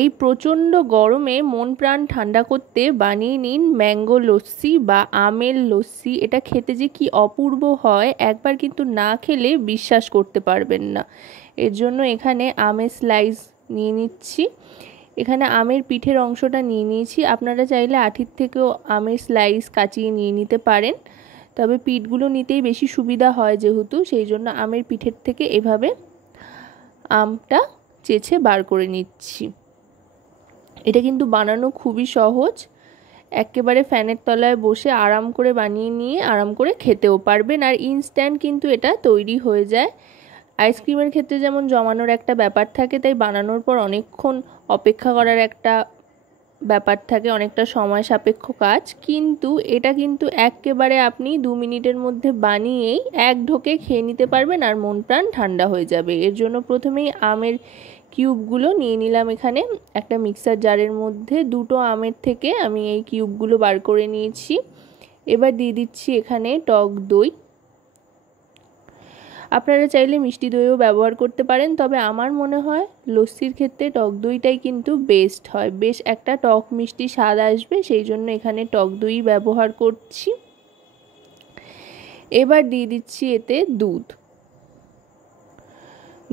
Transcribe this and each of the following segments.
এই প্রচণ্ড গরমে মন প্রাণ ঠান্ডা করতে বানিয়ে নিন ম্যাঙ্গো লস্যি বা আমের লস্যি। এটা খেতে যে কি অপূর্ব হয়, একবার কিন্তু না খেলে বিশ্বাস করতে পারবেন না। এর জন্য এখানে আমের স্লাইস নিয়ে নিচ্ছি, এখানে আমের পিঠের অংশটা নিয়ে নিয়েছি। আপনারা চাইলে আঠির থেকেও আমের স্লাইস কাচিয়ে নিয়ে নিতে পারেন, তবে পিঠগুলো নিতেই বেশি সুবিধা হয় যেহেতু, সেই জন্য আমের পিঠের থেকে এভাবে আমটা চেঁচে বার করে নিচ্ছি। এটা কিন্তু বানানো খুবই সহজ, একেবারে ফ্যানের তলায় বসে আরাম করে বানিয়ে নিয়ে আরাম করে খেতেও পারবেন, আর ইনস্ট্যান্ট কিন্তু এটা তৈরি হয়ে যায়। আইসক্রিমের ক্ষেত্রে যেমন জমানোর একটা ব্যাপার থাকে, তাই বানানোর পর অনেকক্ষণ অপেক্ষা করার একটা ব্যাপার থাকে, অনেকটা সময় সাপেক্ষ কাজ, কিন্তু এটা কিন্তু একেবারে আপনি 2 মিনিটের মধ্যে বানিয়েই এক ঢোকে খেয়ে নিতে পারবেন আর মন প্রাণ ঠান্ডা হয়ে যাবে। এর জন্য প্রথমেই আমের কিউবগুলো নিয়ে নিলাম। এখানে একটা মিক্সার জারের মধ্যে 2টো আমের থেকে আমি এই কিউবগুলো বার করে নিয়েছি। এবার দিয়ে দিচ্ছি এখানে টক দই। আপনারা চাইলে মিষ্টি দইও ব্যবহার করতে পারেন, তবে আমার মনে হয় লস্যির ক্ষেত্রে টক দইটাই কিন্তু বেস্ট হয়, বেশ একটা টক মিষ্টি স্বাদ আসবে, সেই জন্য এখানে টক দই ব্যবহার করছি। এবার দিয়ে দিচ্ছি এতে দুধ।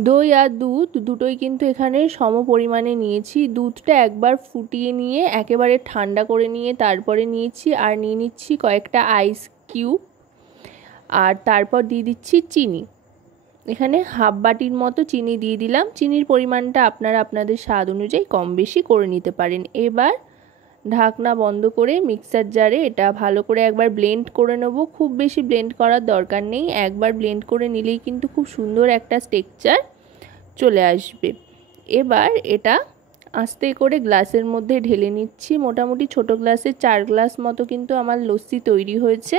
দই আর দুধ দুটোই কিন্তু এখানে সম পরিমাণে নিয়েছি। দুধটা একবার ফুটিয়ে নিয়ে একেবারে ঠান্ডা করে নিয়ে তারপরে নিয়েছি, আর নিয়ে নিচ্ছি কয়েকটা আইস কিউব, আর তারপর দিয়ে দিচ্ছি চিনি। এখানে হাফ বাটির মতো চিনি দিয়ে দিলাম। চিনির পরিমাণটা আপনারা আপনাদের স্বাদ অনুযায়ী কম বেশি করে নিতে পারেন। এবার ঢাকনা বন্ধ করে মিক্সার জারে এটা ভালো করে একবার ব্লেন্ড করে নেব। খুব বেশি ব্লেন্ড করার দরকার নেই, একবার ব্লেন্ড করে নিলেই কিন্তু খুব সুন্দর একটা টেক্সচার চলে আসবে। এবার এটা আস্তে করে গ্লাসের মধ্যে ঢেলে নিচ্ছি। মোটামুটি ছোট গ্লাসে 4 গ্লাস মতো কিন্তু আমার লস্যি তৈরি হয়েছে।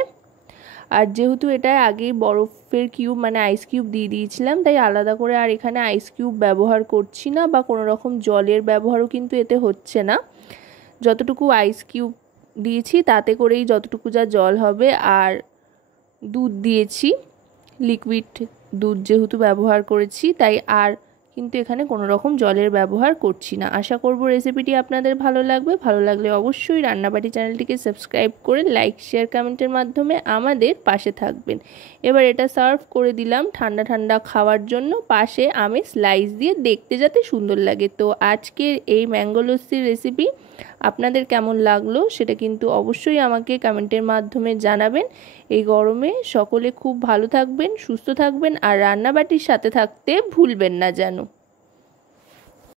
আর যেহেতু এটা আগে বরফের কিউব মানে আইস কিউব দিয়ে দিয়েছিলাম, তাই আলাদা করে আর এখানে আইস কিউব ব্যবহার করছি না, বা কোনো রকম জলের ব্যবহারও কিন্তু এতে হচ্ছে না। যতটুকু আইস কিউব দিয়েছি তাতে করেই যতটুকু যা জল হবে, আর দুধ দিয়েছি, লিকুইড দুধ যেহেতু ব্যবহার করেছি, তাই আর কিন্তু এখানে কোনো রকম জলের ব্যবহার করছি না। আশা করব রেসিপিটি আপনাদের ভালো লাগবে। ভালো লাগলে অবশ্যই রান্নাবাটি চ্যানেলটিকে সাবস্ক্রাইব করে লাইক শেয়ার কমেন্টের মাধ্যমে আমাদের পাশে থাকবেন। এবার এটা সার্ভ করে দিলাম ঠান্ডা ঠান্ডা খাওয়ার জন্য, পাশে আমের স্লাইস দিয়ে, দেখতে যাতে সুন্দর লাগে। তো আজকের এই ম্যাঙ্গো লস্যির রেসিপি আপনাদের কেমন লাগলো সেটা কিন্তু অবশ্যই আমাকে কমেন্টের মাধ্যমে জানাবেন। এই গরমে সকলে খুব ভালো থাকবেন, সুস্থ থাকবেন, আর রান্নাবাটির সাথে থাকতে ভুলবেন না যেন।